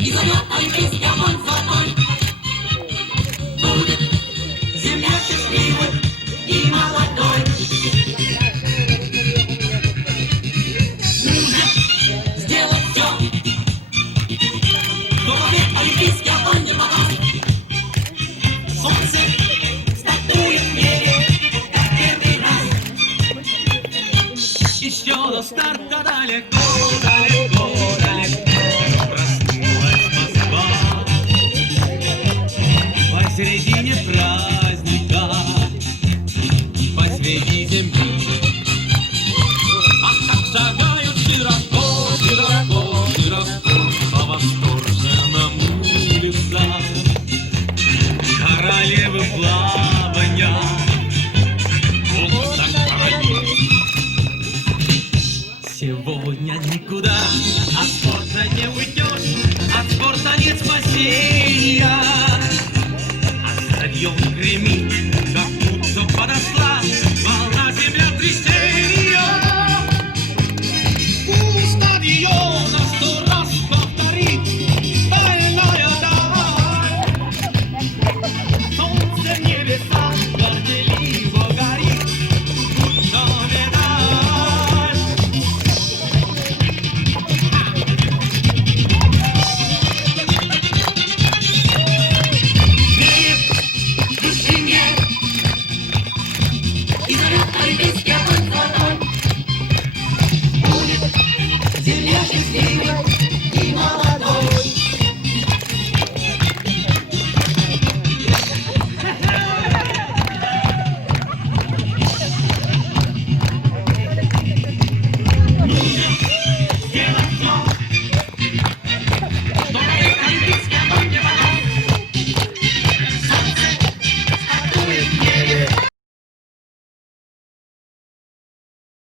И зовет олимпийский огонь золотой. Будет земля счастливой и молодой. Нужно сделать все, чтобы олимпийский огонь не погас. Солнце стартует в небе, как первый раз. Еще до старта далеко, далеко, далеко. Посередине праздника, посреди земли. Ах, так шагают широко, широко, широко по восторженным улицам королевы плавания. Ох, так королевы. Сегодня никуда от спорта не уйдешь, от спорта нет спасения. Стадион гремит, как будто подошла волна землетрясения. У стадиона 100 раз повторит стальная даль. Солнце в небесах горделиво горит, но медаль. И зовет олимпийский огонь золотой. Будет земля счастливой